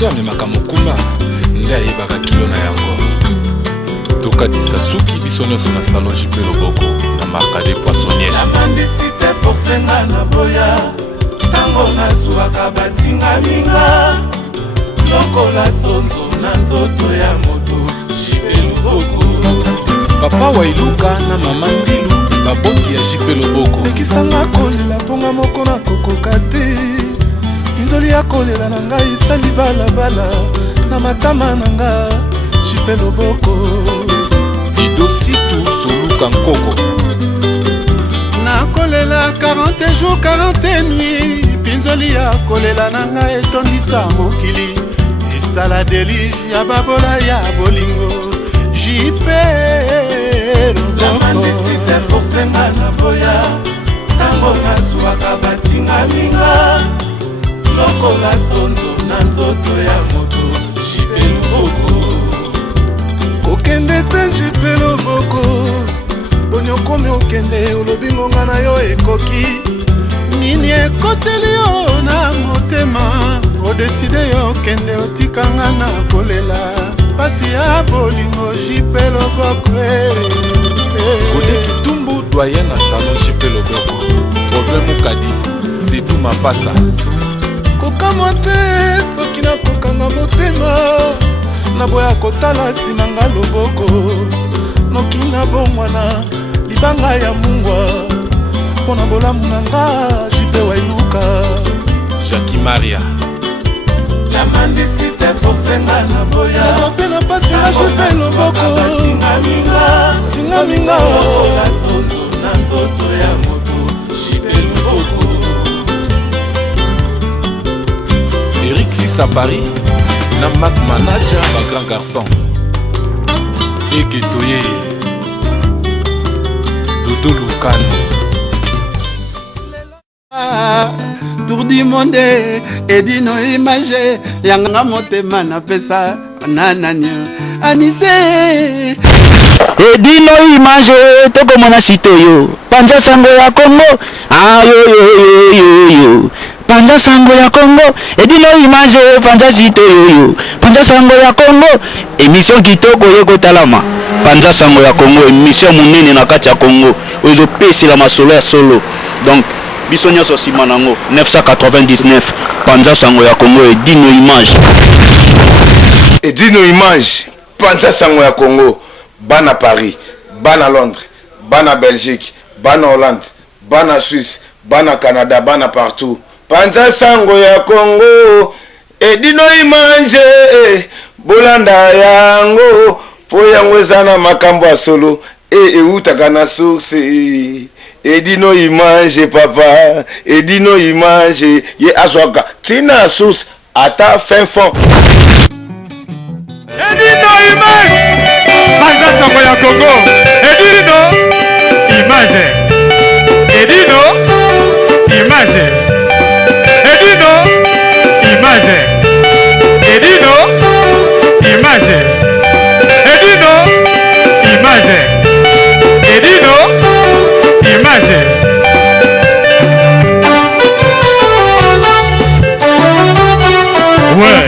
moto amemaka mokumba nde ayebaka kilo na yango. Tokatisa suki biso nyonso na salon JP Loboko na marka de poissonnier. La mendicité forcenga na boya tango nazwaka batinga minga lokola sonzo na nzoto ya moto JP Loboko. Papa Wailuka na mama Ndilu baboti ya JP Loboko. Ekisanga kolela ponga moko na kokoka te. Nzoli ya kolela na ngai sali balabala na matama na nga JP Loboko. Idositu soluka nkoko. Na kolela 40 jours 40 nuits. Pinzoli ya kolela na ngai etondisa mokili. Esala delige ya babola ya bolingo JP Loboko. La mendicité forcenga na boya tango nazwaka batinga minga lokola sondo na nzoto ya moto JP Loboko. Kokende te JP Loboko bonyokomi okende olobingonga na yo ekoki nini ekoteli yo na motema odeside yo okende otikanga na kolela pasi ya bolingo JP Loboko. Kodeki Tumbu doyen na salon JP Loboko. Problème kadi Sedu Mapasa. Kokamwa te soki nakokanga motema naboya kotala nsima nga loboko noki nabongwana libanga ya mungwa mpona bolamu na nga JP Wailuka. Jackie Maria. La mendicité forcenga na boya nazope na pasi nga JP Loboko. Tinga minga lokola sondo na nzoto ya moto JP Loboko. Eric Fils à Paris na Mac Manager ma grand garçon. Egetoye Dodo Lukano. Tour du monde edino image yanga motema na pesa nananya anise edino image toko mona sitoyo panja sango ya Kongo ayo panja sango ya Kongo edino image panja sitoyo panja sango ya Kongo émission kitoko yeko talama panja sango ya Kongo émission munene na kati ya Kongo ozo pesi la masolo ya solo donc bisonya so simanango 999 panja sango ya Kongo edino image panja sango ya Kongo bana Paris bana Londres bana Belgique bana Hollande bana Suisse bana Canada bana partout panja sango ya Kongo edino image bolanda yango po yango ezana makambo ya solo eutaka na source edino image papa edino image ye azwaka tina source ata fin fond edino image panja sango ya Kongo edino image edino image edino image edino image edino image edino image ouais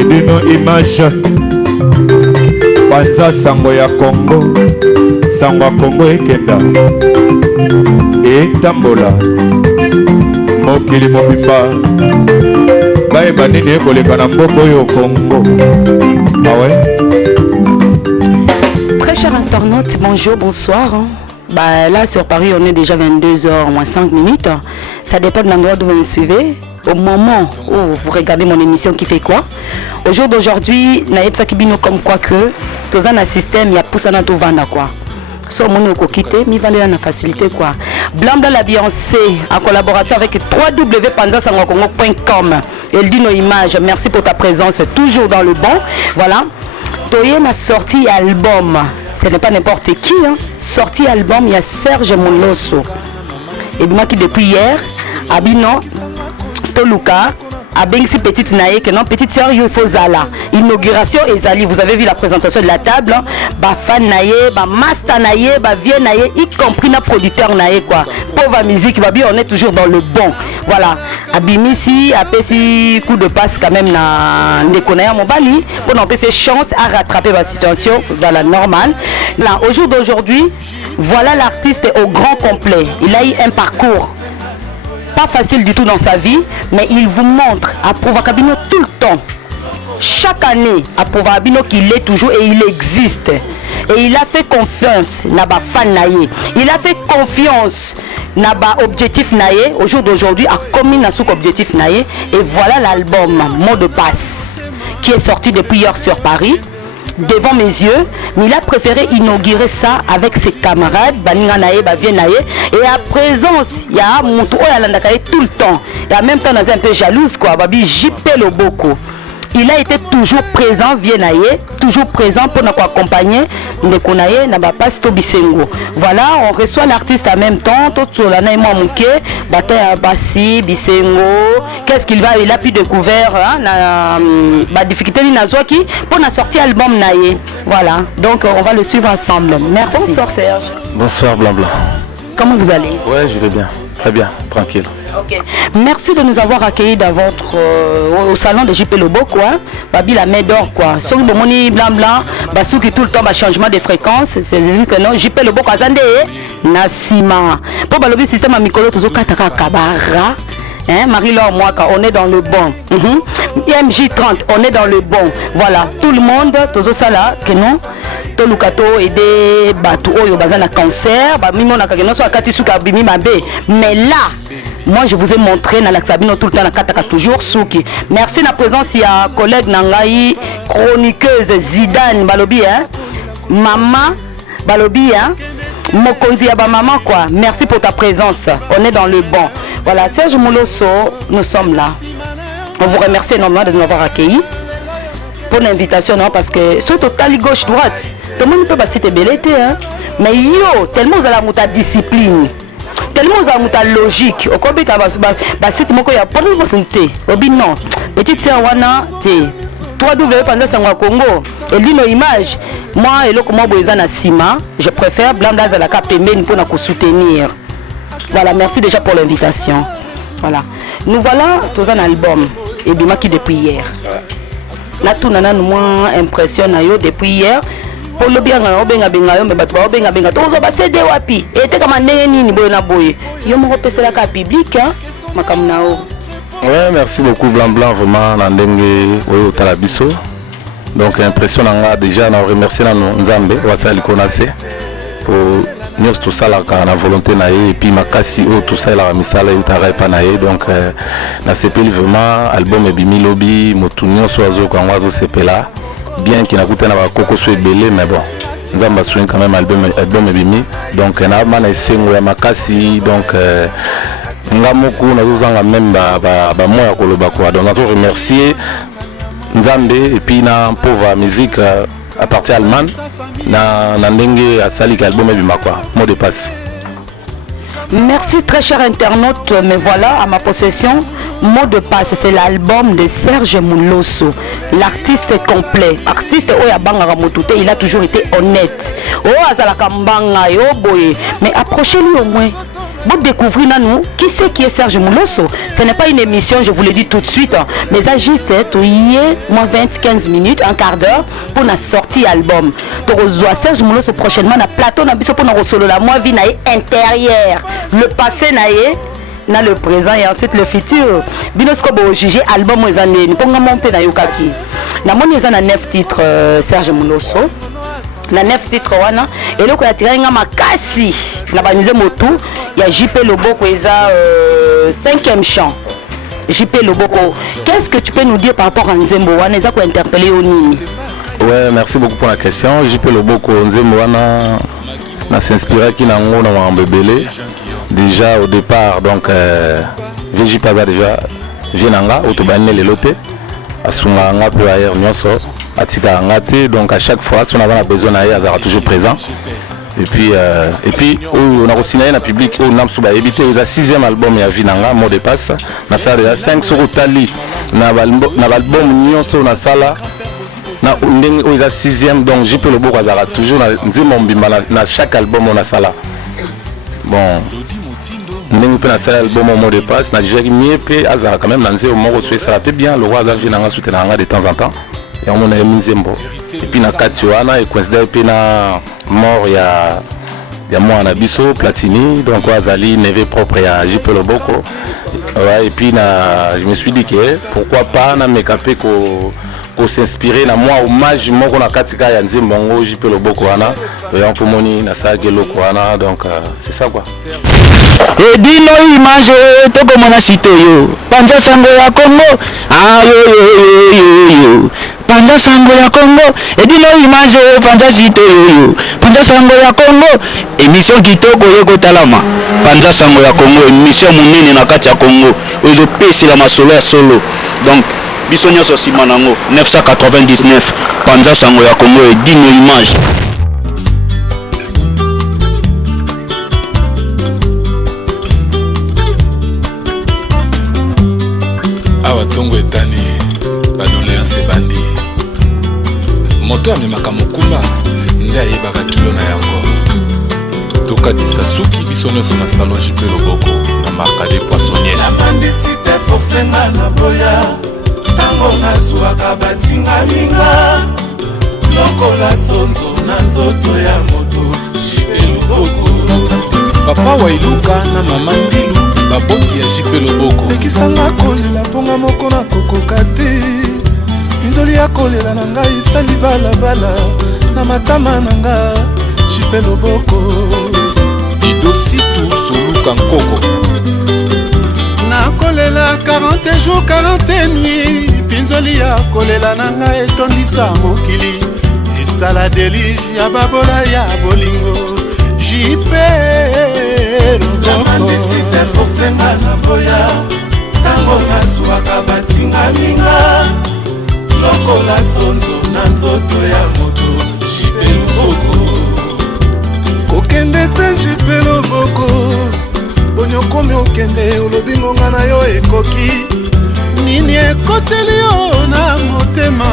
edino image panza sango ya Kongo sango ya Kongo ekenda etambola mokili mobimba bayeba nini ekoleka na mboka oyo Kongo. Ah ouais. Très chers internautes, bonjour, bonsoir. Bah, là sur Paris on est déjà 22h moins 5 minutes. Ça dépend de l'endroit où vous me suivez. Au moment où vous regardez mon émission qui fait quoi. Au jour d'aujourd'hui, naïpsa kibino comme quoi que tous un système ya poussana to vanda quoi. So mon ko quitter, mi vendre na facilité quoi. Blanda la Beyoncé en collaboration avec www.panzasangokongo.com. Elle dit nos images. Merci pour ta présence toujours dans le bon. Voilà. Toye m'a sorti album. Ce n'est pas n'importe qui hein. Sorti album, il y a Serge Molosso. Et moi qui depuis hier, Abino Toluka Bengsi petite naïe, que non, petite sœur, il faut Zala. Inauguration et Zali, vous avez vu la présentation de la table, hein? Ba fan naïe, ba master naïe, ba vieux naïe, y compris na producteur naïe, quoi. Pauvre musique, bah bien, on est toujours dans le bon. Voilà. Abimisi, apesi coup de passe quand même na Ndekonaya Mobali, pour n'empêcher ses chances à rattraper la situation dans la normale. Là, au jour d'aujourd'hui, voilà l'artiste au grand complet. Il a eu un parcours pas facile du tout dans sa vie, mais il vous montre à Provacabino tout le temps. Chaque année, à Provacabino qu'il est toujours et il existe. Et il a fait confiance na ba fan naïe. Il a fait confiance na ba objectif naïe. Au jour d'aujourd'hui, à commune na souk objectif naïe. Et voilà l'album Mot de passe qui est sorti depuis hier sur Paris. Devant mes yeux, mais il a préféré inaugurer ça avec ses camarades, Baninga Naye, Bavien Naye, et à présence, il y a Moutou Oyalandakaye tout le temps, et en même temps, on est un peu jalouse, quoi, Babi Jipé Loboko. Il a été toujours présent, Viennaye, toujours présent pour nous accompagner, Ndekonaye, Nabapas, Tobisengo. Voilà, on reçoit l'artiste en même temps, Totsolana et moi Mouké, Bata Bassi, Bisengo, qu'est-ce qu'il va, il a pu découvrir, la difficulté de Nazwaki pour la sortie album Naye. Voilà, donc on va le suivre ensemble. Merci. Bonsoir Serge. Bonsoir Blanc Blanc. Comment vous allez? Ouais, je vais bien, très bien, tranquille. Ok. Merci de nous avoir accueillis dans votre au salon de JP Loboko, hein. Babi la main d'or quoi. Sur le moni blanc blanc, basou qui tout le temps ba changement de fréquence, c'est vu que non JP Loboko azande nasima. Pour balobi système à mikolo tozo kataka kabara. Hein, Marie-Laure Mwaka, on est dans le bon. IMJ30, on est dans le bon. Voilà, tout le monde, tozo sala que non. Tolukato aider batu oyo bazana cancer, ba mimona kakeno so akati suka bimi mabe. Mais là, moi je vous ai montré na laxabino tout le temps na kataka toujours souki. Merci na présence il y a collègue nangai chroniqueuse Zidane Balobi hein. Maman Balobi hein. Mokonzi ya ba maman quoi. Merci pour ta présence. On est dans le bon. Voilà, Serge Moulosso, nous sommes là. On vous remercie énormément de nous avoir accueillis pour l'invitation non parce que surtout tali gauche droite. Tout le monde peut passer tes belletés hein. Mais yo, tellement vous avez la discipline. Tellement vous avez la logique. Au Kobe, c'est mon coya. Pas de volonté. Obi non. Petite sœur wana te. 3W pendant Sangwa Congo. Et lui nos images. Moi et le comment boyzana sima. Je préfère Blanda Zalaka Pemben pour nous soutenir. Voilà, merci déjà pour l'invitation. Voilà. Nous voilà tous un album. Et Bima qui depuis hier. Na tout nana nous moins impressionne depuis hier. Pour le bien obenga benga yo mais batwa obenga benga tozo ba CD wapi ete kama ndenge nini boye na boye yo mo repesela ka public hein makamnao. Ouais, merci beaucoup Blanc Blanc vraiment na ndenge oyo talabiso. Donc impression nga déjà na remercier na Nzambe wasali konase pour nous tout ça là quand la volonté na et puis makasi o tout ça la misala utara pa na donc na sepeli vraiment album ebimi lobi motunyo soazo kwa wazo sepela. Bien qu'il n'a coûté na koko soit belé mais bon nous avons besoin quand même album ebimi donc na mana esengo ya makasi donc ngamoku na zanga même ba moya koloba quoi donc nous remercier Nzambe et puis na pauvre musique à partir allemande na ndenge asali album ebima quoi mot de passe. Merci très cher internaute, mais voilà à ma possession, mot de passe, c'est l'album de Serge Moulosso, l'artiste complet, artiste Oyabanga Ramotute, il a toujours été honnête. Oh Azalaka Mbanga, oh boy, mais approchez-lui au moins. Vous découvrez nous qui c'est qui est Serge Moulosso. Ce n'est pas une émission, je vous le dis tout de suite, mais ça juste moins 20-15 minutes, un quart d'heure pour la sortie album. Donc Serge Moulosso prochainement na plateau na biso pour na solo la moi vie na intérieur, le passé na le présent et ensuite le futur. Binosco bo juger album aux années, pour monter na yokaki. Na mon na 9 titres Serge Moulosso. La 9 titres wana et le ko ya tirenga makasi na banize motu ya JP Loboko eza 5e chant. JP Loboko, qu'est-ce que tu peux nous dire par rapport à Nzembo wana eza ko interpeller au nini? Ouais, merci beaucoup pour la question. JP Loboko Nzembo wana na s'inspirer qui na ngo na mbebele déjà au départ donc VJ Paza déjà vienanga autobané les lotés asunga nga peu ailleurs nyonso atika ngate donc à chaque fois si on a besoin d'aller azara toujours présent et puis on a aussi na public on a suba éviter les 6e album ya Vinanga mot de passe na ça déjà 5 sur Tali na album nyonso na sala na ndenge oyo eza 6e donc JP Loboko azala toujours na nzembo mbimba na chaque album on a sala bon ndenge mpe na sala album au mot de passe na jeki mie pe azala quand même na nzembo moko so esala te bien le roi aza vi nanga soutenir nanga de temps en temps et on a eu nzembo et puis na kati wana et coïncide pe na mort ya mwana biso Platini donc azali neve propre ya JP Loboko ouais, et puis je me suis dit que pourquoi pas na mekape ko s'inspirer na moi hommage moko na katika ya nzembo ngo JP Loboko wana on peut moni na sage loko wana donc c'est ça quoi et dino image toko mona sito yo panja sango ya Congo ah yo panja sango ya Congo et dino image panja sito yo panja sango ya Congo émission kitoko yeko talama panja sango ya Congo émission munene na kati ya Congo ozo pesi la masolo ya solo donc biso nyonso sima nango 999 panja sango ya Congo et dino image awa tongo etani badoléance ebandi moto amemaka mokumba nde ayebaka kilo na yango tokatisa suki biso nyonso na salon JP Loboko na marka de poissonnier namandisi te forsenga na boya ntango nazwaka batinga minga lokola sonzo na nzoto ya moto JP Loboko papa wailuka na mama ndilu baboti ya JP Loboko ekisanga kolela mponga moko na kokoka te minzoli ya kolela na ngai esali balabala na matama na nga JP Loboko idositu soluka nkoko nakolela 40 jours 40 nuit pinzoli ya kolela na ngai etondisa mokili esala delige ya babola ya bolingo JP namandisi te forsenga na boya ntango nazwaka batinga minga lokola sonzo na nzoto ya moto JP Loboko kokende te JP Loboko bonyokomi okende olobingonga na yo ekoki nini ekoteli yo na motema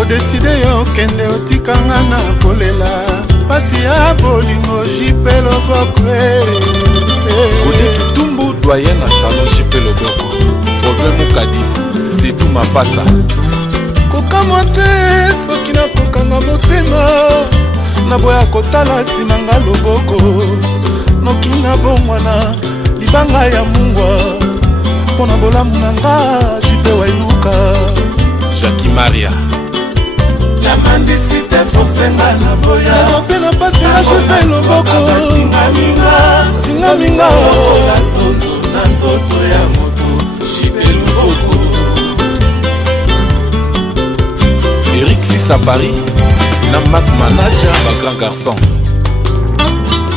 odeside yo okende otikanga na kolela pasi ya bolingo JP Loboko kodeki tumbu doyen na salon JP Loboko problème okadi sedu mapasa kokamwa te soki nakokanga motema naboya kotala nsima nga loboko noki nabongwana libanga ya mungwa mpo na bolamu na nga JP wailuka Jackie Maria namandisi te forsenga na boya ezope na pasi na JP Loboko tinga minga ola sonzo na nzoto ya moto JP Loboko Eric Fils à Paris na Mac Manager ba grand garçon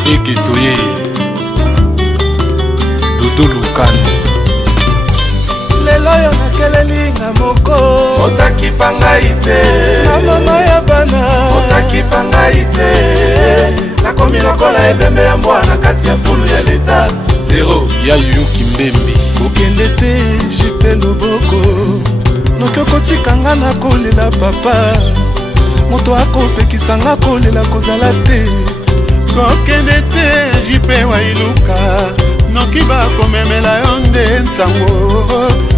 Eketoye Dodo Lukano lelo yo nakelelinga moko otakipa ngai te na mama ya bana otakipa ngai te nakomi lokola ebembe ya mbwana kati ya fulu ya leta zero ya Yuyu Kimbembe kokende te JP Loboko noki okotikanga na kolela papa moto akopekisanga kolela kozala te kokende te JP wailuka noki bakomemela yo nde ntango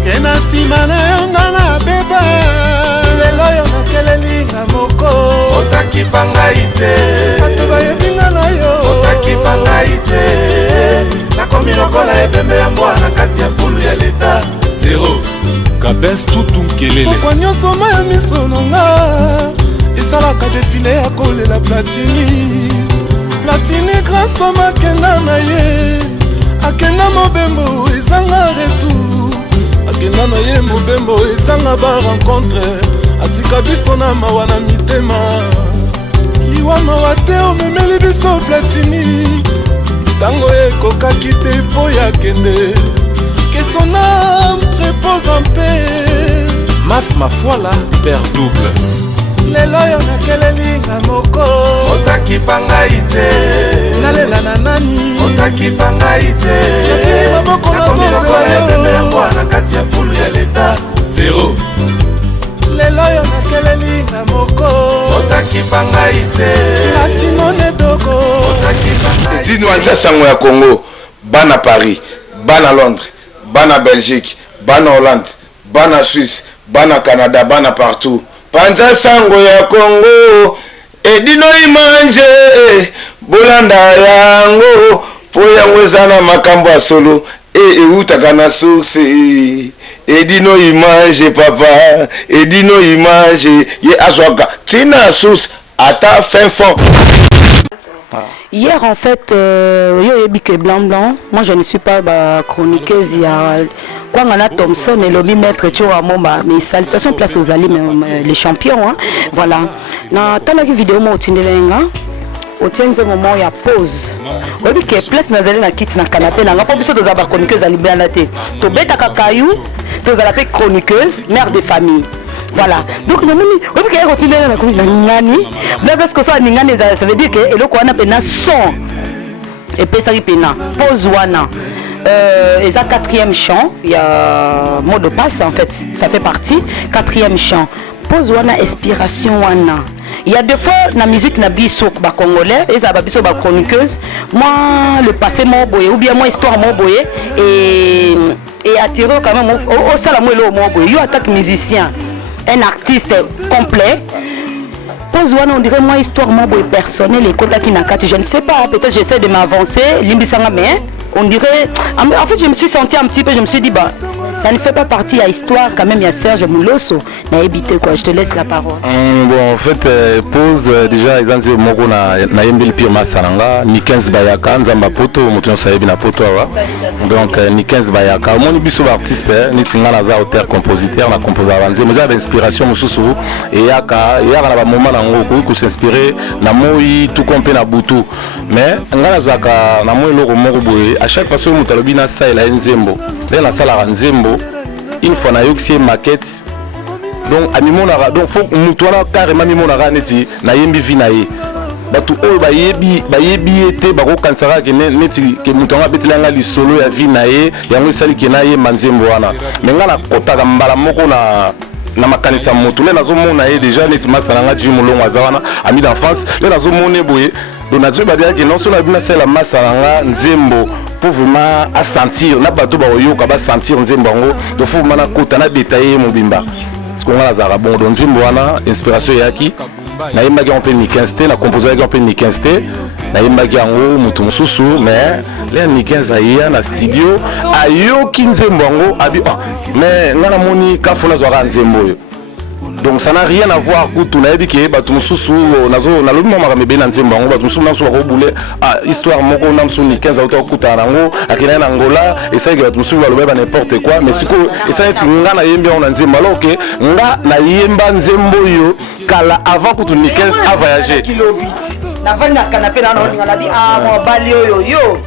ke na nsima na yo nga na beba lelo yo nakelelinga moko otakipa ngai te bato bayebinga na yo otakipa ngai te nakomi lokola ebembe ya mbwana kati ya fulu ya leta zero Kabes tutu nkelele pokwa nyonso ma ya miso na nga esalaka defile ya kolela Platini grâce makenda na ye akenda mobembo ezanga retour akenda na ye mobembo ezanga barencontre atika biso na mawa na mitema liwa mawa te omemeli biso Platini ntango ekokaki te mpo ya kende que son âme repose en paix Maf Mafuala père double lelo yo nakelelinga moko otakipa ngai te nalela na nani otakipa ngai te nasili maboko nazozela yo na kati ya fulu ya leta zero lelo oyo nakelelinga moko otakipa ngai te na Simone Dogo otakipa ngai Dino Panza Sango ya Congo bana Paris bana Londres bana Belgique bana Hollande bana Suisse bana Canada bana partout Panza Sango ya Congo edino imanje bolanda yango po yango ezana makambo ya solo eutaka na source edino image papa edino image ye azwaka tina source ata fin fond. Hier en fait yo yebike blanc moi je ne suis pas chroniqueuse ya Kwangana Thompson et Lobby Maître Tchora Momba mais salutations place aux alliés les champions hein. Voilà na tala ki vidéo mo tindelenga otienze moment ya pause obi ke place nazali na kit na canapé na ngapo biso tozaba chroniqueuse alibana te to beta kakayou tozala pe chroniqueuse mère de famille. Voilà donc nous obi ke otindelenga na komi na ngani parce que ça ngani ça veut dire que eloko wana pena son et pesa ki pena pause wana et ça quatrième chant il y a mot de passe en fait ça fait partie quatrième chant pause wana inspiration wana. Il y a des fois la musique na biso ba congolais et ça ba biso ba chroniqueuse moi le passé mon boye ou bien moi histoire mon boye et attirer quand même au sala moi le mon boye yo attaque musicien un artiste complet pose wana on dirait moi histoire mon boye personnel et côté qui na kati je ne sais pas peut-être j'essaie de m'avancer limbisanga mais on dirait en fait je me suis senti un petit peu je me suis dit bah ça ne fait pas partie à histoire quand même il y a Serge Moulosso n'a évité quoi je te laisse la parole. Bon en fait pause déjà ils ont dit moko na yembeli pire masalanga ni 15 bayaka nzamba poto mutu sayebi na poto awa donc ni 15 bayaka moni biso ba artiste ni tinga na za auteur compositeur na composer avancer mais ça inspiration mususu et yaka na ba moment na ngoko ko s'inspirer na moi tout compé na butu mais ngala zaka na moi loko moko boye à chaque fois que mutu alobi na sala nzembo la sala nzembo une fois na yoxie maquette donc amimona donc faut mutu wana carrément mimona neti na yembi vinaye batu oyo bayebi ete bakokanisaka ke neti ke mutu anga betelanga lisolo ya vinaye yango esali ke na ye manzembo wana me nga na kotaka mbala moko na makanisa mutu le nazomona ye déjà neti masala nga Jim Mulongo aza wana ami d'enfance le nazomona boye donc nazoba dire que non seulement bina sala masala nga nzembo pour vraiment à sentir na bato ba oyoka ba sentir nzembo ngo do faut mana kota na détailler mobimba ce qu'on a za bon donc nzembo wana inspiration yaki na yembaki on peut ni 15 na composer on peut ni 15 na yembaki ngo mutu mususu mais les ni 15 aya na studio ayoki nzembo ngo abi mais ngana moni kafuna zwa nzembo yo. Donc ça n'a rien à voir avec tout nayebi ke batu mususu nazo na lobi mama kamebe na nzembo ngo batu mususu namso ko bule histoire moko namso ni 15 auto kuta nango akina na Angola et ça que batu mususu baloba ba n'importe quoi mais siko et ça est nga na yembi on nzembo alors que nga na yemba nzembo yo kala avant que tu ni 15 a voyager na vanda canapé na on la dit mo bali yo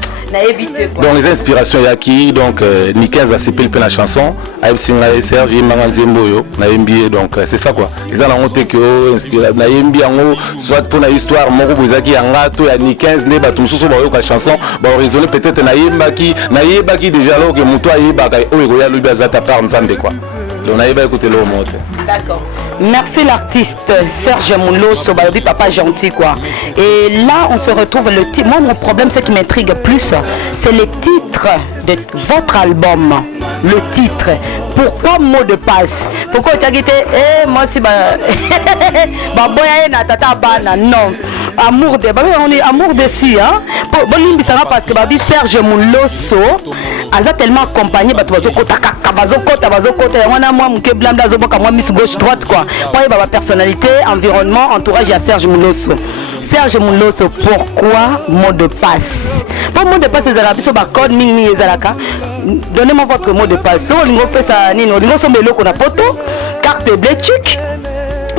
donc les inspirations yaki donc ni 15 a sepel pe la chanson ayeb singa Serge Manga Nzembo yo na yembi donc c'est ça quoi ils ont honte que inspiré na yembi yango soit pour la histoire moko bozaki yanga to ya ni 15 ne bato mususu ba yo ka chanson ba raisonner peut-être na yebaki déjà là que muto ayebaka o ya lubi azata par nzambe quoi donc na yeba écouter le mot. D'accord. Merci l'artiste Serge Moulosso, Balobi papa gentil quoi. Et là on se retrouve le titre. Moi mon problème c'est qui m'intrigue plus, c'est le titre de votre album. Le titre. Pourquoi mot de passe? Pourquoi tu as dit moi si boya na tata bana non. Amour de on est amour dessus hein. Bon parce que babi Serge Moulosso a tellement accompagné bato kota wana moi muke blanda zoboka moi miss gauche droite quoi. Moi baba personnalité, environnement, entourage à Serge Moulosso. Serge Moulosso, pourquoi mot de passe? Pour mot de passe les arabes sur code mini ezalaka. Donnez-moi votre mot de passe. So lingo fait ça nino lingo so melo ko na poto, carte bleue chic.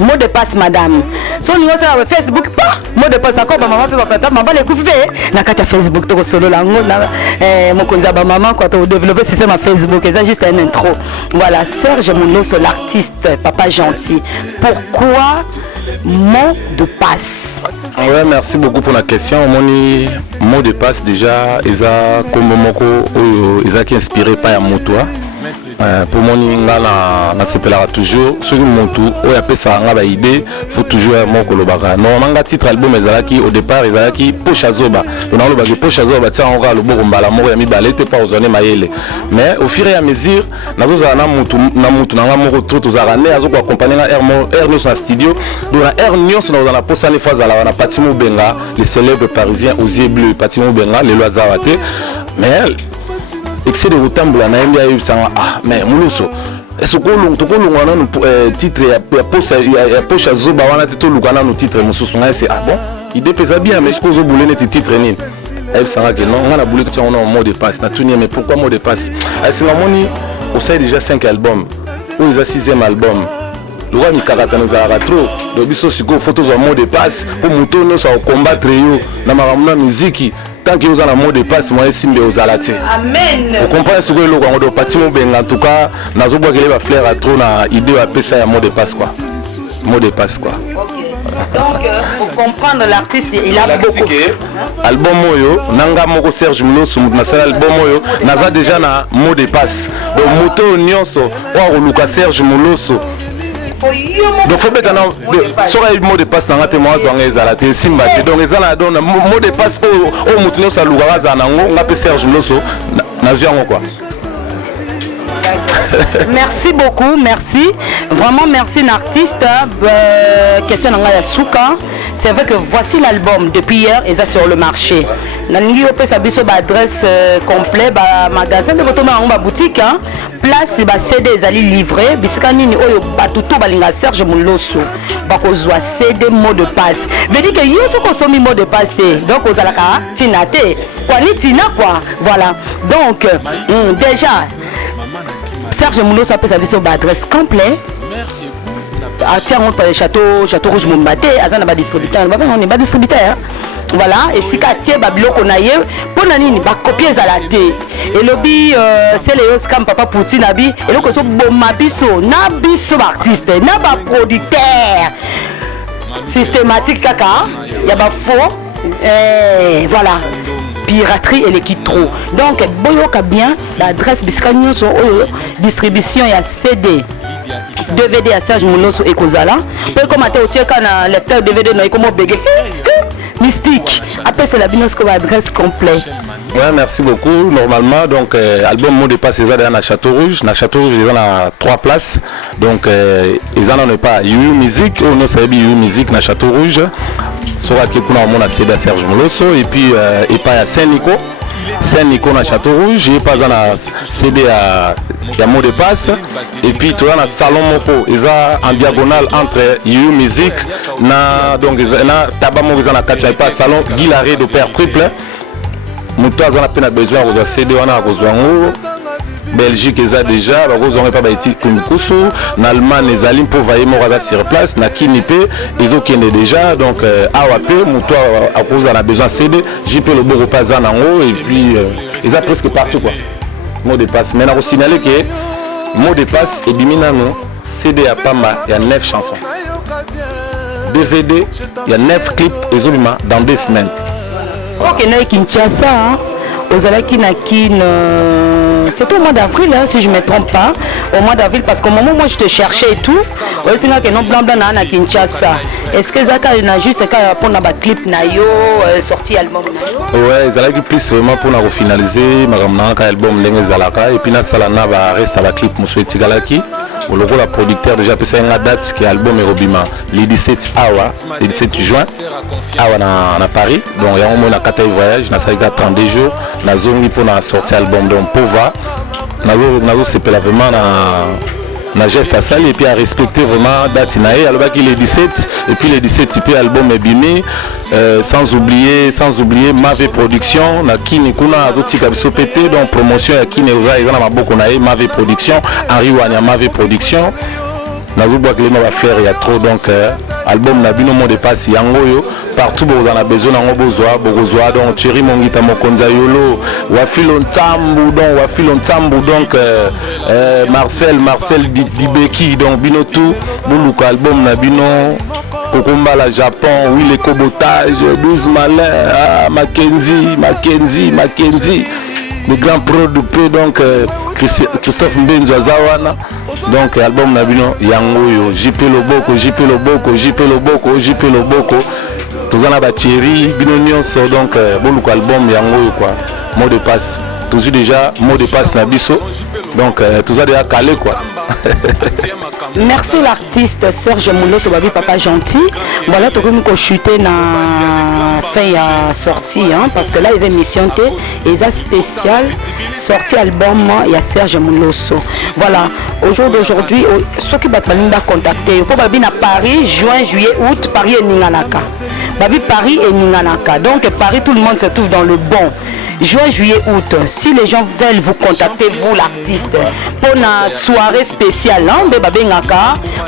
Mot de passe madame. So lingo ça Facebook pas mot de passe encore maman pe papa maman les couper na kata Facebook to solo la ngona mon konza ba maman quand on développer système à Facebook et ça juste un intro. Voilà Serge Moulosso l'artiste papa gentil. Pourquoi mot de passe? Ouais, merci beaucoup pour la question. Moni mot de passe déjà eza comme moko oyo eza qui inspiré par ya motoa pour moni nga na sepelaka toujours soki mutu oyo apesaka nga baidée faut toujours moko lobaka normalement nga titre album ezalaki au départ ezalaki poche azoba donc nalobaki poche azoba batia yango kaka loboko mbala moko ya mibale te pa ozwane mayele mais au fur et à mesure nazozala na mutu nanga moko to tozalaka nde azokoaccompagne nga air nyonso na studio donc na air nyonso nazozala na posani fo azalaka na Pati Mobenga le célèbre parisien aux yeux bleus Pati Mobenga lelo azawa te mais excès de rotambola na yembi ayebisanga mais muluso tokolongwa nanu titre ya poche azoba wana te toluka nanu titre mosusu ngai se bon ide pesa bien mais siko ozobule neti titre nini ayebisanga ke non nga na bule totiango na mot de passe natunia mais pourquoi mot de passe asinga moni osali déjà 5 albums oyo eza 6e album lokola mikakatano ezalaka trop do biso sikoyo fo tozwa mot de passe mpo moto nyonso akokombattre yo na makambo na miziki tant que vous avez un mot de passe, moi ici, mais aux alatés. Amen. Vous comprenez ce que le roi de Pati Mobenga, en tout cas, n'a pas qu'il va faire à trop na idée à passer un mot de passe quoi. Mot de passe quoi. Okay. Donc pour comprendre l'artiste, il a beaucoup. Album moyo, nanga moko Serge Muloso, na sala album moyo, naza déjà na mot de passe. Donc moto nyonso, wa Lucas Serge Muloso. Donc faut mettre sur le mot de passe dans la témoin à la simba donc les ala donne mot de passe au mouton ça lougara zanango on appelle Serge Loso n'a quoi. Merci beaucoup, merci. Vraiment merci l'artiste. Question d'Angaya Souka. C'est vrai que voici l'album depuis hier et ça sur le marché. Nangi opé sa biso ba adresse complet ba magasin de photo ma boutique place ba CD ezali livré bisika nini oyo batuto balinga Serge Muloso ba kozwa CD mot de passe. Veut dire que yeso konsomi mot de passe donc ozalaka tinate quoi ni tina quoi voilà. Donc déjà Serge Muloso a sa biso ba adresse complet. Tiens, on parle château rouge Mombate, azana ba distributeur, on est pas distributeur. Voilà, et si quartier babilo konaye, pour nani ba copier zalate. Et lobby c'est les scam papa Pouti nabi, et donc so bomba biso, na biso artiste, na ba producteur. Systématique kaka, y a ba faux. Voilà. Piraterie et les trop. Donc boyoka bien l'adresse biskanyo so distribution ya CD. DVD à Serge Muloso et Kozala. Peut commenter au tchèque na lecteur DVD na comme bégué. Mystique. Après c'est la binosco adresse complet. Ouais, merci beaucoup. Normalement donc album mot de passe c'est dans Château Rouge. Na Château Rouge ils ont 3 places. Donc ils en ont pas You Music, on a sabi You Music na Château Rouge. Sora qui kuna mon CD à Serge Muloso et puis et pas à Saint-Nico. Saint-Nico na Château Rouge, et pas un CD à mot de passe. Et puis tu as un salon moko, ils ont en diagonale entre You Music, na donc na tabamo ils ont un pas salon Guilaré de Père Triple. Mouto a peine besoin de CD on a besoin. Belgique ils ont déjà, ils ont pas baiti Kumikusu, en Allemagne les alim pour vailler morada sur place, na Kinipe ils ont kende déjà donc AWP Mouto à cause on a besoin CD, JP le beau repas en haut et puis ils ont presque partout quoi. Mot de passe. Mais on a signalé que mot de passe et biminano CD à Pama il y a 9 chansons. DVD il y a 9 clips et Zolima dans 2 semaines. Ok, na Kinshasa, aux Alaki na Kin. C'était au mois d'avril, hein, si je ne me trompe pas. Au mois d'avril, parce qu'au moment où moi je te cherchais et tout, c'est là que non blanc blanc na Kinshasa. Est-ce que Zaka a juste pour un clip nayo sorti album nayo? Ouais, Zalaki plus vraiment pour nous finaliser, ma album Lengue Zalaka et puis na salana va rester à la clip Monsieur Tigalaki. Au logo la producteur déjà fait une date qui est album Erobima le 17 awa, le 17 juin awa na Paris. Donc il y a un moment à 4 voyage, na ça 32 jours, na zone pour na sortir album donc Pova. Nazo c'est vraiment na geste à ça et puis à respecter vraiment date nae alors qu'il est 17 et puis le 17 IP album Ebimi sans oublier Mavé Production na Kini kuna azotika biso pété donc promotion ya Kini oza eza na maboko nae Mavé Production Henri Wanya Mavé Production nazo bois que les va faire il y a trop donc album na bino mot de passe yango yo partout vous en a besoin en besoin donc Thierry Mongita Mokonza Yolo Wafilo Ntambu donc Marcel Dibeki donc bino tout buluka album na bino Kokomba la Japon oui les cobotage 12 malin Mackenzie le grand pro de paix donc Christophe Mbenzo Azawana. Donc album Nabino Yangoyo, JP Loboko, JP Loboko, JP Loboko, JP Loboko. Tous en a Thierry, Bino so donc beaucoup album Yangoyo quoi. Mot de passe. Toujours déjà mot de passe Nabiso. Donc tout ça déjà calé quoi. Merci l'artiste Serge Moulo Sobabi Papa Gentil. Voilà tout comme qu'on chuté na fin à sortie hein, parce que là les émissions ils a spécial sorti album il y a Serge Mouloso. Voilà, au jour d'aujourd'hui ceux qui battent pas contacter pour Babi na Paris juin juillet août Paris et Ninganaka. Babi Paris et Ninganaka. Donc Paris tout le monde se trouve dans le bon. Juin, juillet, août, si les gens veulent vous contacter, vous l'artiste, pour une soirée spéciale, hein,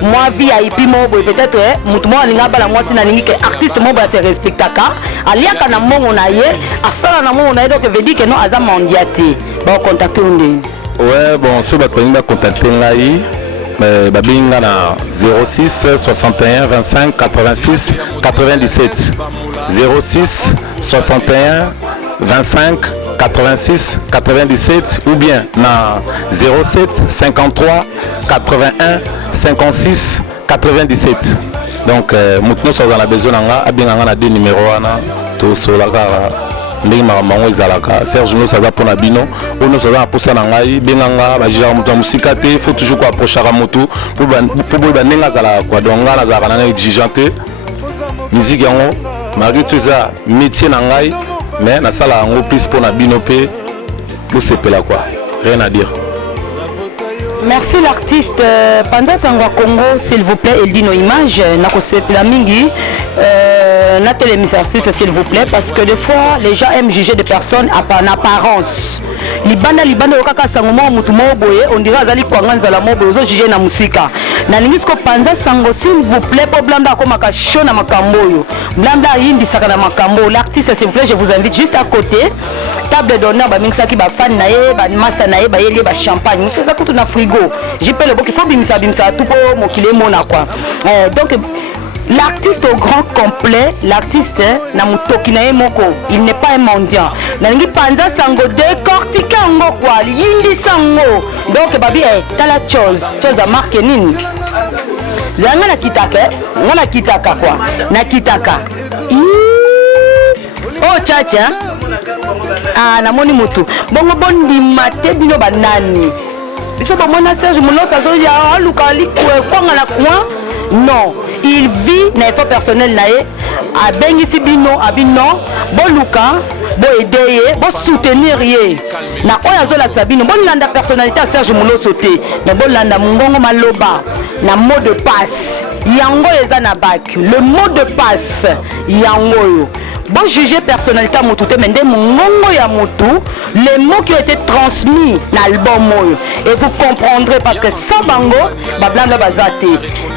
moi VIP, peut-être, artiste, c'est respectable. Aliaka na mon on aye, asala na mon on aye, donc veut dire que non, azam mondiaté. Bon, contacter on ouais, bon, si vous pouvez contacter l'aïe. Babinga na 06 61 25 86 97 06 61 25 86 97 ou bien na 07 53 81 56 97. Donc maintenant ça on a besoin nga abinga na deux numéros ana to solaka ndenge makambo ezalaka Serge no saza pona bino ono saza posa na ngai benganga bajira mutu musika te faut toujours ko approcher ka mutu pour ba nenga zala quoi donc nga na zala na exigeante musique yango malgré tout ça métier na ngai mais na sala yango plus pona bino pe pour sepela quoi rien à dire. Merci l'artiste Panza Sangwa Congo, s'il vous plaît, il dit nos images. Nakosepela mingi, na télémission s'il vous plaît, parce que des fois les gens aiment juger des personnes en apparence. Libanda okaka sangomo mutu moboye, on dirait azali kwanganza la mobo ozo juger na musika. Na lingisko Panza Sango s'il vous plaît, pour blanda ko makasho na makambo yo. Blanda yindi saka na makambo. L'artiste s'il vous plaît, je vous invite juste à côté. Table d'honneur ba mingsa ki ba fan na ye, ba master na ye, ba yeli ba champagne. Monsieur ça coûte na frigo. J'ai pas le bon qu'il faut bimisa tout pour mokile mona quoi. Donc l'artiste au grand complet, l'artiste na mutoki na moko, il n'est pas un mendiant. Nalingi Panza Sango décortiquer ngo quoi, yindi sango. Donc babi tala chose à marquer nini. Zanga na kitaka quoi. Na kitaka. Oh chacha. Ah namoni mutu. Bongo bondi mate bino banani. Biso ba mona Serge Moulosa so ya lukali kwanga na kwa. Non, il vit na effort personnel nae a bengisi bino abino bo luka bo aider bo soutenir ye. Na oya zo la sabino bo landa personnalité à Serge Moulosa te. Na bo landa mungongo maloba na mot de passe. Yango eza na bac. Le mot de passe yango yo. Bon juger personnalité à Moutou, mais les mots qui ont été transmis dans l'album et vous comprendrez parce que sans bango, bablanda bazate,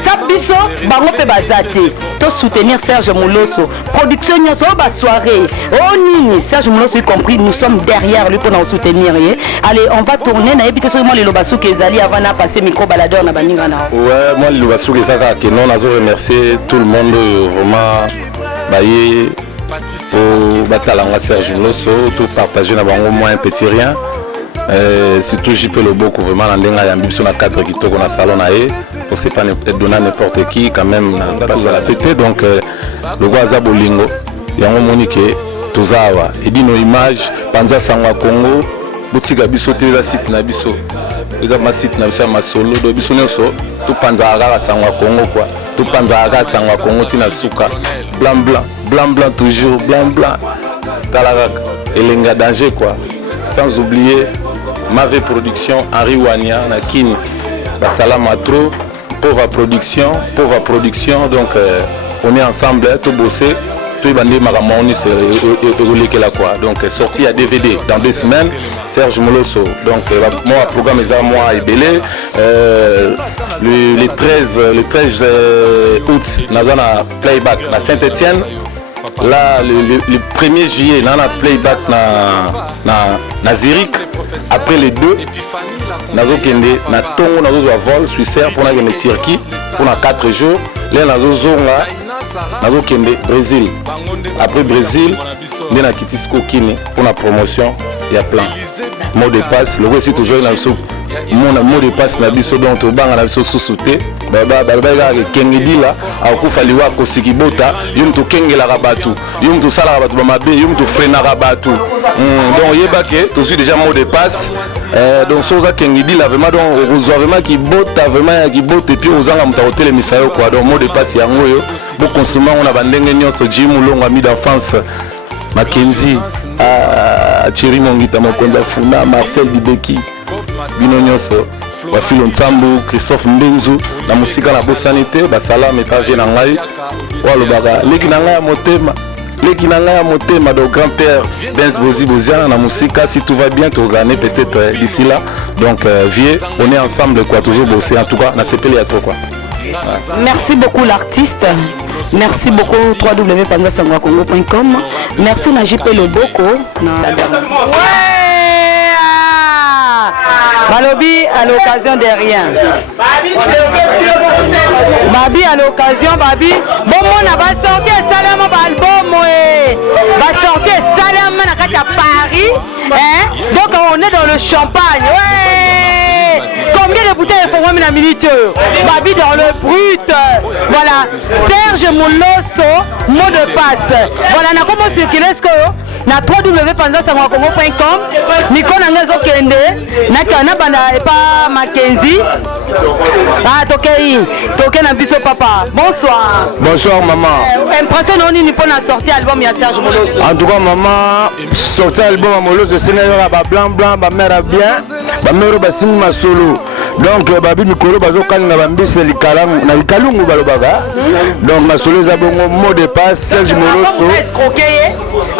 sans biso, bango pe bazate. To soutenir Serge Mouloso, production nyoso ba soirée. Oh nini, Serge Mouloso y compris, nous sommes derrière lui pour nous soutenir. Allez, on va tourner na ébité seulement les lobassou kezali avant na passer micro baladeur na baninga na. Ouais, moi les lobassou kezaka que non, nazo remercier tout le monde vraiment baye pour battre Serge Mouloso, tout partager dans au moins un petit rien. Surtout JP Loboko, vraiment, dans le cadre qui tourne dans le salon, pour ne pas donner à n'importe qui, quand même, pas la fête. Donc, le Guaza Bolingo, il y a un monique, Tozawa, et dit nos images, Panza Sangwa Congo, Boutika Bisso, Télé site Nabiso, les ma site Nabiso, ma solo, de Bisso Nyoso, tout Panza Aga Sangwa Congo, quoi. Tout Panza Aga Sangwa Congo, Tina Souka, blanc, blanc. Blanc toujours, blanc Talarak, Elenga Danger quoi. Sans oublier Mavé Production, Henri Wania, Nakini, Bassalam Atro, pauvre production, donc on est ensemble, tout bossé, tout bandé Maramoni c'est roulé là quoi. Donc sorti à DVD dans 2 semaines, Serge Mouloso. Donc moi programme est moi et Belé. Le 13 août, nous avons un playback à Saint-Etienne. Là, le 1er juillet, nous avons un playback à Zurich. Après les 2, nous avons un Tongo, nous avons un vol suissaire pour la Turquie pour 4 jours. Là, nous avons un Brésil. Après Brésil, nous avons un Kini pour la promotion. Il y a plein. mot de passe le voici toujours na biso mot de passe na biso donc tobanga na biso susu te babaka kengedila akufa liwa kosiki bota yo mutu kengelaka bato yo mutu salaka bato bamabe yo mutu frenaka bato donc yebake tozwi déjà mot de passe donc soza kengedila vraiment donc okozwa vraiment kibota vraiment ya kibota epuis ozanga mutu akotelemisa yo quoi donc mot de passe yango oyo bokonsoma ngo na bandenge nyonso jimulongo ami d'enfance Mackenzie, Thierry Mongita Mokonda Funa, Marcel Dibeki, Bino Nyoso, Wafilo Nsambu, Christophe Mbenzu, na musika na bosanité, basala métage na ngai, walo baga, leki na ngai ya motema, leki na ngai ya motema, donc grand-père Benz Bozi Boziana na musika, si tout va bien, tous années peut-être d'ici là, donc vieux, on est ensemble quoi, toujours bosser, en tout cas, na sepeli à toi quoi. Merci beaucoup l'artiste. Merci beaucoup www.panzasangoyakongo.com. Merci na JP Loboko. Ouais! Balobi à l'occasion de rien. Babi à l'occasion, Babi. Bon, on a sorti Salam album. Va sortir Salam à Paris. Donc on est dans le champagne. Ouais! Combien de bouteilles il faut mettre la minute? Babi dans le brut. Voilà. Serge Moulosso, mot de passe. Voilà, on a commencé ce na www.panzasangoyakongo.com. Miko nangezo kende. Na banda epa Mackenzie. Ah, toke na biso papa. Bonsoir. Bonsoir maman. Impression non ni pour la sortie album ya Serge Moulosso. En tout cas maman, sorti album à Moulosso de Sénégal ba blanc ba mère bien, ba mère ba sima solo. Donc babi mikolo bazo kanga bambise likalangu na likalungu balobaka. Donc ma solo za bongo mot de passe Serge Moulosso.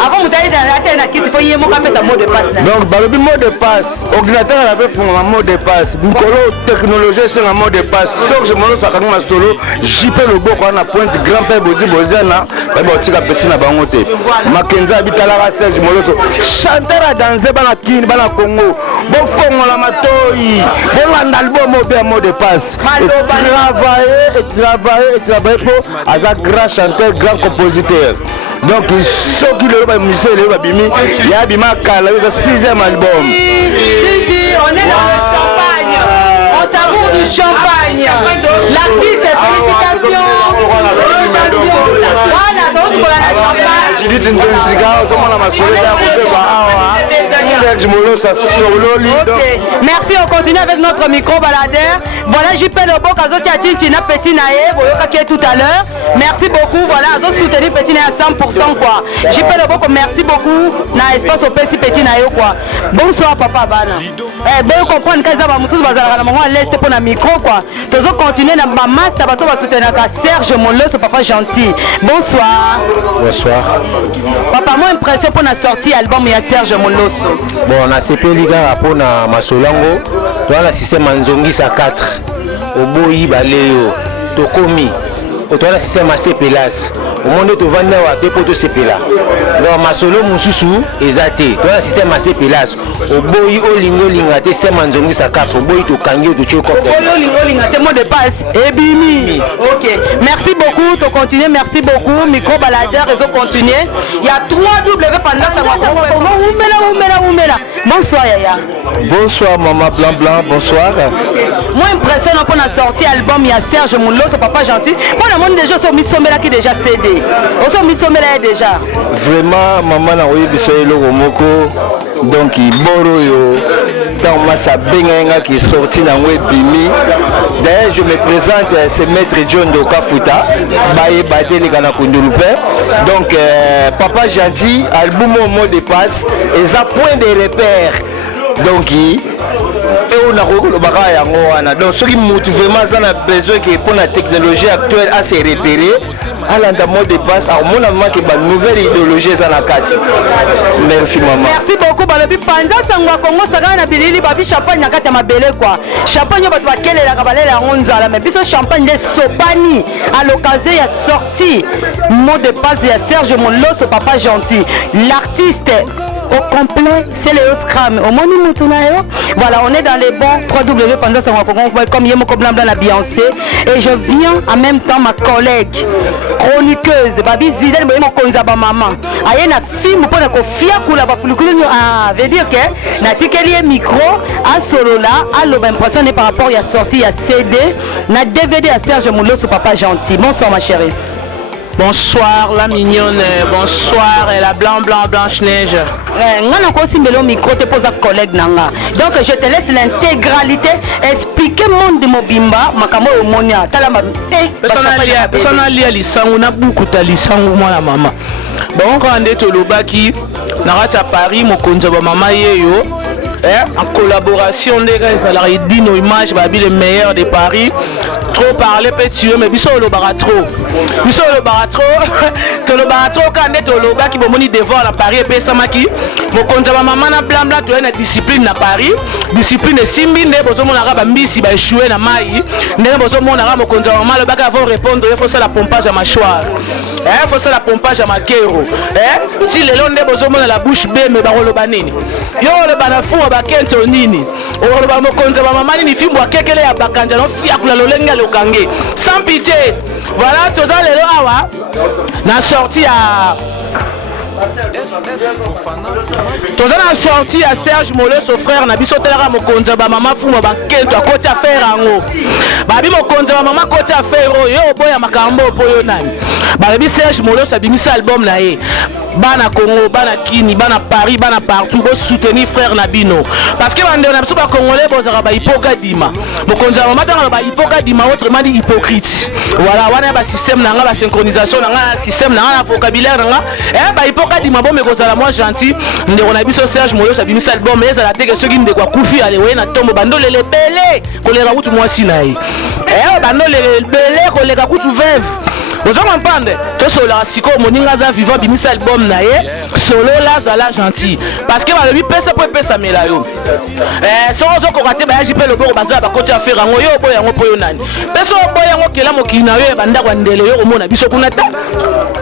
Avant mutayi na tena kiti fo yemo kamesa mot de passe. Donc balobi mot de passe, ordinateur avait pour un mot de passe. Mikolo technologie c'est un mot de passe. Serge Moulosso akanga ma solo, JP Loboko na pointe grand-père Bozi Boziana, ba botika petit na bango te. Mackenzie habitala Serge Moulosso. Chanteur à danser bana kini bana Congo. Bon fongo la matoi. Bon album au mot de passe. Travailler pour un grand chanteur, grand compositeur. Donc ceux qui le musée le babimi, il y a bima kala le 6e album. On est dans le champagne. On savoure du champagne. L'artiste, félicitations. Voilà, donc pour la champagne. Je dis une cigare, on a ma Serge Moulosso solo. Merci, on continue avec notre micro baladeur. Voilà, JP Lobo Kazo Tchatinchina Petit Nae, Boyoka qui est tout à l'heure. Merci beaucoup, voilà, Azo soutenir Petit Nae à 100% quoi. JP Lobo, merci beaucoup. Na espace au Petit Nae quoi. Bonsoir papa Bana. Bon comprendre que ça va Moussous Bazala na mongo l'est pour na micro quoi. Tozo continuer na ba master bato ba soutenir ka Serge Moulosso papa gentil. Bonsoir. Bonsoir. Papa moi impression pour na sortie album ya Serge Moulosso. Bon, on a CP Liga pour na Masolango. Dans le système Manzongisa 4. Au Boyi Baléo. Tokomi. Au système CP Las. Au monde de Vanda ou à Dépoto CP là. Dans Masolo Moussou, Ezate. Dans le système CP Las. Au Boyi Olingo Lingate, c'est Manzongisa 4. Au Boyi Tokanyo de Choko. Olingo Lingate, mot de passe. Ebimi. Ok. Merci beaucoup. Tu continues. Merci beaucoup. Micro baladeur, réseau continuer. Il y a 3 W pendant ça. Oumela. Bonsoir Yaya. Bonsoir maman blanc, bonsoir. Moi impressionnant pour la sortie album il y a Serge Moulosso papa gentil. Moi le monde déjà sont mis là qui déjà CD. On sont mis là déjà. Vraiment maman na oyi biso eloko moko donc iboro yo dans massa benga qui est sorti dans webimi. D'ailleurs je me présente c'est maître John Dokafuta baye bate les gana kundulupe. Donc papa gentil album au mot de passe et ça point de repère. Donc on a donc ce qui motive vraiment ça a besoin que pour la technologie actuelle à se repérer à l'endroit de passe à mon avis que la nouvelle idéologie ça la carte. Merci maman. Merci beaucoup balobi panza sangwa Congo saka na bilili babi champagne na kati ya mabele quoi. Champagne bato bakelela ka balela onzala mais biso champagne de Sopani à l'occasion ya sortie mot de passe ya Serge Moulosso papa gentil. L'artiste au complet, c'est le Scram. Au moins, nous voilà, on est dans les bons www.panzasangoyakongo, comme Yemo Blanc la Beyoncé. Et je viens en même temps ma collègue chroniqueuse, Babi Zidane, mon konzaba maman. Aïe, na film pour la confia kula ba fulukulu. Ah, veut dire que na tikeli micro à solo là, à l'impression par rapport à la sortie à CD, na DVD à Serge Moulo sur Papa Gentil. Bonsoir ma chérie. Bonsoir la mignonne, bonsoir la Blanche-Neige. Micro te pose à collègue nanga. Donc je te laisse l'intégralité expliquer monde de Mobimba, makamo omonia. Talama Personnalia lisangu na buku ta lisangu mwana mama. Bon quand to lobaki narata Paris mokonza ba mama yeyo. En collaboration des gars, ça leur dit nos images, babi les meilleurs de Paris. Trop parler petit mais biso le baratro. Biso le baratro, to le baratro quand est le gars qui va moni devant la Paris et puis ça maki. Mon compte ma maman na blanc blanc tu as une discipline na Paris. Discipline de simbi ne bozo mon arabe mbisi ba échouer na mai. Ne bozo mon arabe mon compte maman le bac avant répondre il faut ça la pompage à mâchoire. Il faut ça la pompage à makero. Si les longs ne bozo mon la bouche b mais ba le banini. Yo le banafu ba kento nini. O le ba mon compte maman ni film wa kekele ya bakanja no fia kula lolenga le kange. Sans pitié. Voilà tous les lois awa. Na sorti à Toza na sorti à Serge Molo son frère na biso telera mokonza ba mama fuma ba kento a côté affaire ango. Ba bi mokonza ba mama côté affaire yo boya makambo boyo nani. Ba bi Serge Molo sa bimisa album na ye. Bana Congo, bana Kini, bana Paris, bana partout pour soutenir frère Nabino. Parce que bande na biso ba congolais bozaka ba hypocrite. Mokonza ba mata ba hypocrite autrement dit hypocrite. Voilà, wana ba système na nga ba synchronisation na nga système na nga vocabulaire na nga ba hypocrite bon mais kozala moi gentil ndeko na biso Serge Molo sa bimisa album mais ezala teke soki ndeko akufi ale we na tombo bandole le belé koleka kutu mwasi na ye bandole le belé koleka kutu veuve ozo mpande to solo siko moninga za vivant bimisa album na ye solo la zala gentil parce que ba bi pesa po pesa mela yo so ozo ko raté ba yaji pe le boko bazala ba koti affaire ngo yo boya ngo poyo nani peso boya ngo kela mokili na yo banda kwa ndele yo omona biso kuna ta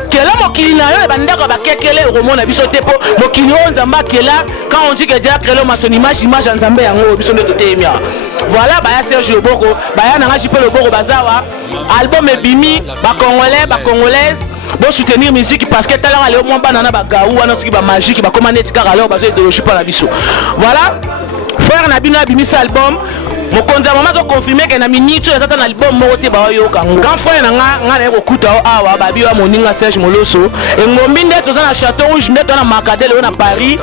kela mokili na yo banda kwa bakekele omona biso tepo mokili on zamba kela quand on dit que déjà créer son image nzambe yango biso nde totemia voilà ba ya Serge Loboko ba ya nanga jipe Loboko bazawa album ebimi ba congolaise bon soutenir musique parce que talent aller au moins banana ba gaou wana soki ba magique ba commander tikara alors ba zo idéologie pas la biso voilà frère Nabino abimisa album mokonza mama to confirmer que na minute ezata na album moko te ba yo kango grand frère na nga na ko kuta awa ba biwa moninga Serge Moloso engombi nde toza na Château Rouge nde to na Macadel na Paris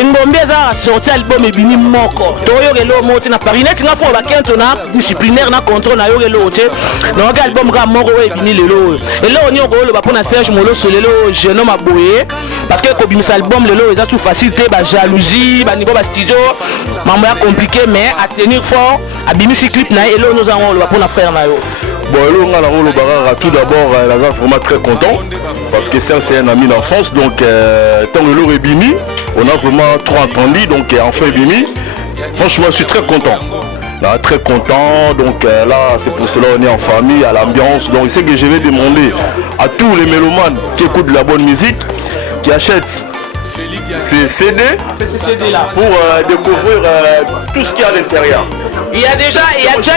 engombi eza sorti album ebini moko to yo kelo mote na Paris net nga pour ba kento na disciplinaire na contrôle na yo kelo te donc album ka moko ebini lelo elo oni okolo ba pona Serge Moloso lelo jeune homme aboye parce que ko bimisa album lelo eza tout facilité ba jalousie ba niveau ba studio mambo ya compliqué mais à tenir fort abimisi clip na elo nous avons le pour faire na yo. Bon, tout d'abord, là, vraiment très content parce que ça c'est un ami d'enfance, donc tant que l'eau est bimi, on a vraiment trop entendu, donc enfin bimi. Franchement, je suis très content. Là, très content, donc là c'est pour cela on est en famille, à l'ambiance. Donc c'est que je vais demander à tous les mélomanes qui écoutent de la bonne musique, qui achètent ces CD pour découvrir tout ce qu'il y a à l'intérieur. Il y a déjà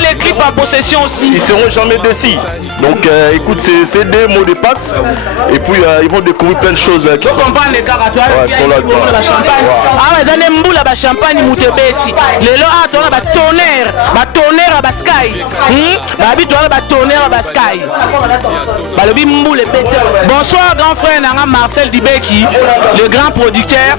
les clips en possession aussi. Ils seront jamais déçus. Donc écoute, c'est CD, mots de passe. Et puis ils vont découvrir plein de choses. Tu comprends les caractères. La champagne. Ah ouais, j'en ai mboula la champagne moutebeti. Les lois ah toi tonnerre à sky. Babi toi tonnerre à sky. Bah le bimboule beti. Bonsoir grand frère Nanga Marcel Dibeki, le grand producteur.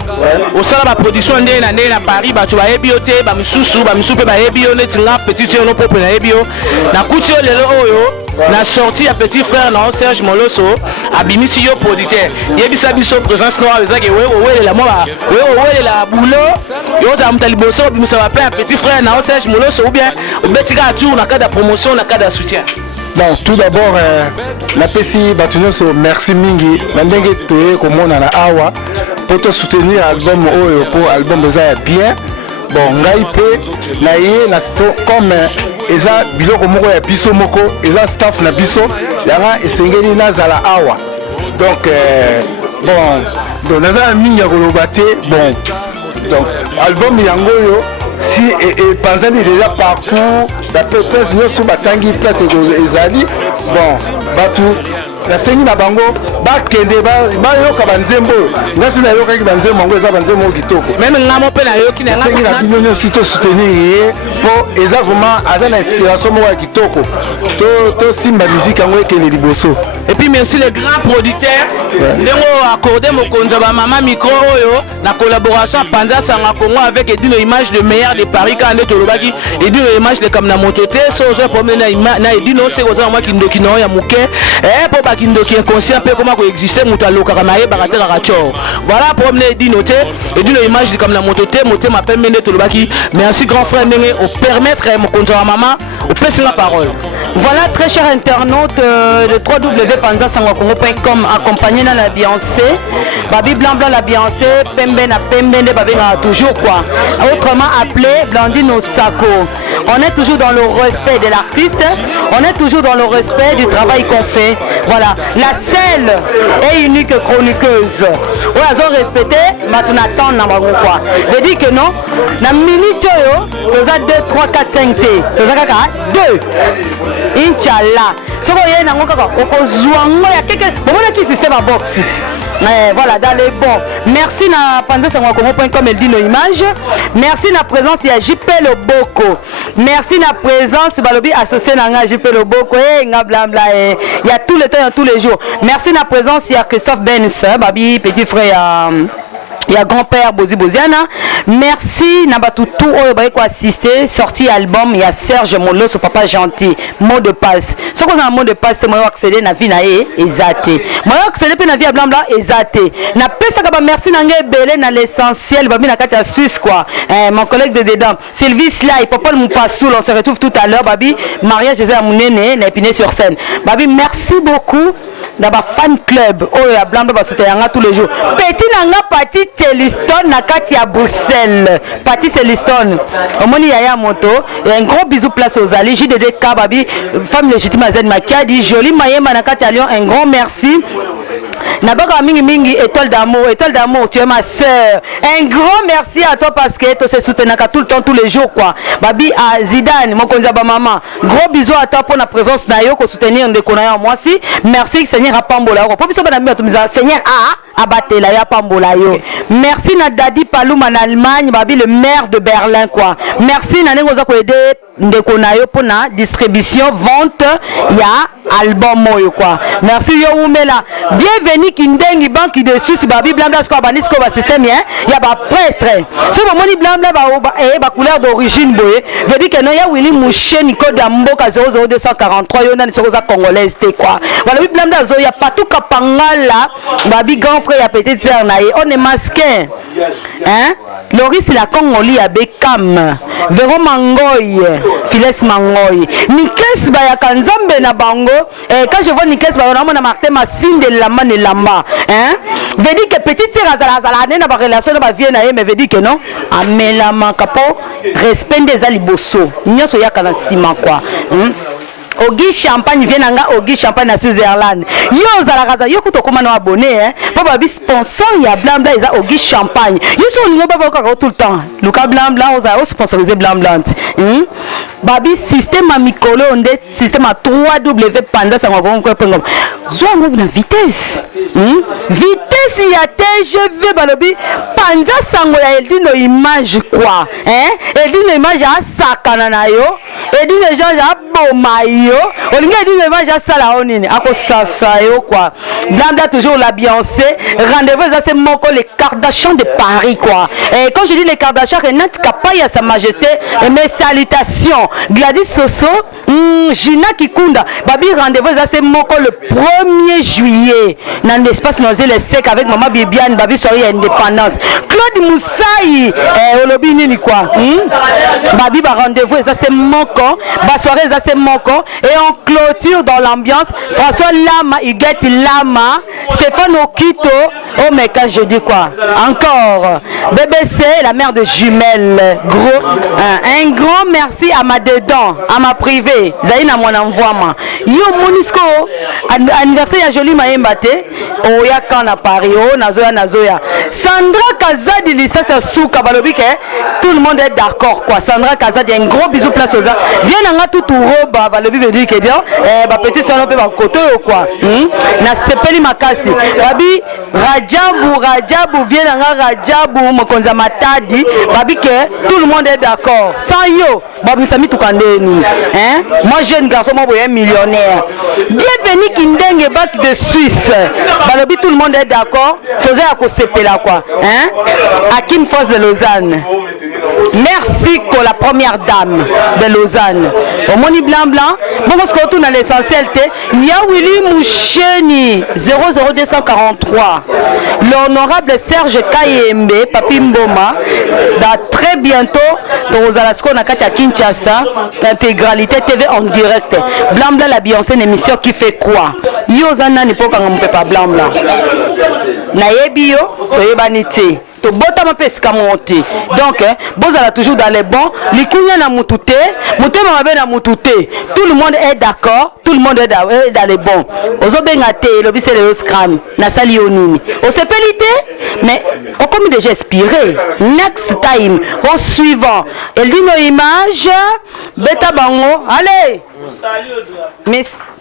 Au sein de la production ndé na Paris, bah tu vas ebioté, bah misusu ba ebio net nga petit tio no propre na ebio. Na kutio lelo oyo. Na sorti à petit frère na Serge Moloso abimisi yo producteur yebisa biso présence noire ezaki we la moi we la boulot yo za mtaliboso bimisa ba père petit frère na Serge Moloso ou bien betika tour na cadre de promotion na cadre de soutien. Bon, tout d'abord la PC Batunoso merci mingi na ndenge toye komona na awa pour te soutenir album oyo pour album déjà bien. Bon, ngai pe na ye na sto comme eza biloko moko ya biso moko eza staff na biso yanga esengeli na zala awa donc bon donc naza mingi ya koloba te bon donc album yango yo si epanzani déjà parcours bapese nyonso batangi place ezali bon bato nasengi na bango bakende bayoka banzembo ngasi nayokaki banzembo yango eza banzembo kitoko meme ngamo mpe nayoki nasengi na bino nyonso tosoutenir ye mpo eza vraiment aza na inspiration moko ya kitoko tosimba miziki yango ekende liboso. Et puis merci les grands producteurs ndenge accordé mokonzi bamama micro oyo na collaboration Panza Sanga Congo avec Edino Image le meilleur de Paris quand nde tolobaki Edino Image le comme na moto te so zo problème na Edino c'est oza moi kindoki na ya muke po ba kindoki inconscient pe comment ko exister muta loka na ye barater racho voilà problème Edino te Edino Image le comme na moto te motema pe mende tolobaki merci grand frère ndenge au permettre mokonzi mama au pèse la parole. Voilà, très chers internautes de www.panzasangokongo.com accompagné dans la Beyoncé. Babi Blanc Blanc la Beyoncé, Pembe na Pembe, Babi na toujours quoi. Autrement appelé Blandine Osako. On est toujours dans le respect de l'artiste, on est toujours dans le respect du travail qu'on fait. Voilà, la seule et unique chroniqueuse. Ouais, elles ont respecté, maintenant attend na bango quoi. Je dis que non, na minute yo, tu as 2, 3, 4, 5 T. Tu as 2. Inch'Allah. Ce qu'on y a dans le système à box. Voilà, dans les bons. Merci na panzasangokongo.com et Dino Image. Merci na présence il y a JP Loboko. Merci na présence balobi associé na JP Loboko et ngablambla il y a tout le temps, tous les jours. Merci na présence il y a Christophe Benz, babi petit frère il y a grand-père Bozi Boziana. Merci Nabatu tout ko assister sorti album il y a Serge Molo ce papa gentil mot de passe. Ce qu'on a un mot de passe te moi accéder na vie na ezate. Moi accéder pe na vie blanc blanc ezate. Na pesa ka ba merci na ngai belé na l'essentiel babi na kati ya Suisse quoi. Mon collègue de dedans Sylvie Sly papa Moupassoul on se retrouve tout à l'heure babi mariage Jésus Amunene na Épinay sur scène. Babi merci beaucoup. D'abord fan club oh ya blanc ba soutenir tous les jours petit nanga parti Celiston na kati ya Bruxelles parti Celiston omoni ya moto et un gros bisou place aux alliés JDD Kababi femme légitime Zen Makiadi joli mayema na kati ya Lyon un grand merci. Nabaka mingi mingi étoile d'amour tu es ma sœur un grand merci à toi parce que tu se soutenir tout le temps tous les jours quoi babi à Zidane mon konza ba maman gros bisous à toi pour la présence na yo ko soutenir ndeko na yo moi si merci Seigneur apambola ko biso bana mi atumiza Seigneur abatela ya pambola yo merci na Dadi Paloum en Allemagne babi le maire de Berlin quoi merci na nengo za ko aider ndeko na yo pour na distribution vente ya album moyo quoi merci yo umela bienvenue kindengi banki de Suisse babi blanda sko banisco ba système hein ya ba prêtre c'est bon moni blanda ba couleur d'origine boye veut dire que non ya Willy Moucheni code ya mboka 00243 yo na nsoza congolaise te quoi voilà bi blanda zo ya patou kapangala babi grand frère ya petite sœur na on est masqué hein Loris la Congoli ya Bekam Véro Mangoy Files Mangoy Nikes Baya Kanzambe na bango quand je vois Nikes Baya na Martin Massine de Lamba ne Lamba hein veut dire que petite sœur azala na ba relation na ba vie na mais veut dire que non amela makapo respect des aliboso nyoso ya kana sima quoi Ogi Champagne vient nanga Ogi Champagne na Switzerland. Yo zalakaza yo kutokoma na abonné hein. Papa bi sponsor ya blanc blanc eza Ogi Champagne. Yo so lingo baba ko tout le temps. Luka blanc blanc oza sponsoriser blanc blanc. Babi système à mikolo onde système à 3W Panza Sangokongo.com. Zo move na vitesse. Vitesse ya TGV balobi Panza Sango ya Edino Image quoi. Hein? Edino Image a sakana na yo. Edino Image a bomayo. Olinga Edino Image a sala onini. Ako sasa yo quoi. Blanda toujours la Beyoncé. Rendez-vous ça c'est moko les Kardashians de Paris quoi. Et quand je dis les Kardashians, Renat Kapaya sa majesté et mes salutations. Gladys Soso, Gina Kikunda. Babi rendez-vous ça c'est moko le 1er juillet. Dans l'espace Noisy les sec avec maman Bibiane Babi soirée indépendance. Claude Moussaï Olobi nini quoi. Babi ba rendez-vous ça c'est moko. Ba soirée ça c'est moko et on clôture dans l'ambiance François Lama, Huguette Lama, Stéphane Okito, Oh mais quand je dis quoi? Encore. BBC, la mère de jumelles. Gros. Un grand merci à ma dedans, à ma privée. Zaina mon envoiement. Yo Monisco. Anniversaire à Jolie Maïmbate. Oh ya quand à Paris. Oh Nazoya. Sandra Kazadi Lissasa Souka Balobike. Tout le monde est d'accord quoi. Sandra Kazadi, un gros bisou place aux gens. Viens dans tout robe. Balobi veut dire que bien. Petit salon peut côté ou quoi. Na sepeli makasi. Babi Rajabu vient dans Rajabu Mokonza Matadi. Babi que tout le monde est d'accord. Sans yo, Babi Sami Tukandeni. Moi jeune garçon, moi un millionnaire. Bienvenue Kindenge Bac de Suisse. Balobi tout le monde est d'accord. Tosé à Kosepela quoi. Hakim Foss de Lausanne. Merci pour la première dame de Lausanne. Au Moni Blanc. Bon, parce qu'on tourne à l'essentiel. Il y a Willy Moucheni 00243. L'honorable Serge Kayembe, Papi Mboma. Très bientôt, dans Alasko, Nakata Kinshasa, l'intégralité TV en direct. Blanc, la Beyoncé, une émission qui fait quoi? Yozana n'est pas quand on ne peut pas Blanc. Naebio, Toyebanite. Bota ma pesca monter. Donc, Bozala toujours dans les bons. Likunya na mutute, mutema mabe na mutute. Tout le monde est d'accord, tout le monde est dans les bons. Ozobengate, lobise le scram, na sali onini. On s'est pelité, mais on comme déjà inspiré. Next time, au suivant. Elle dit nos images, beta bango. Allez. Miss.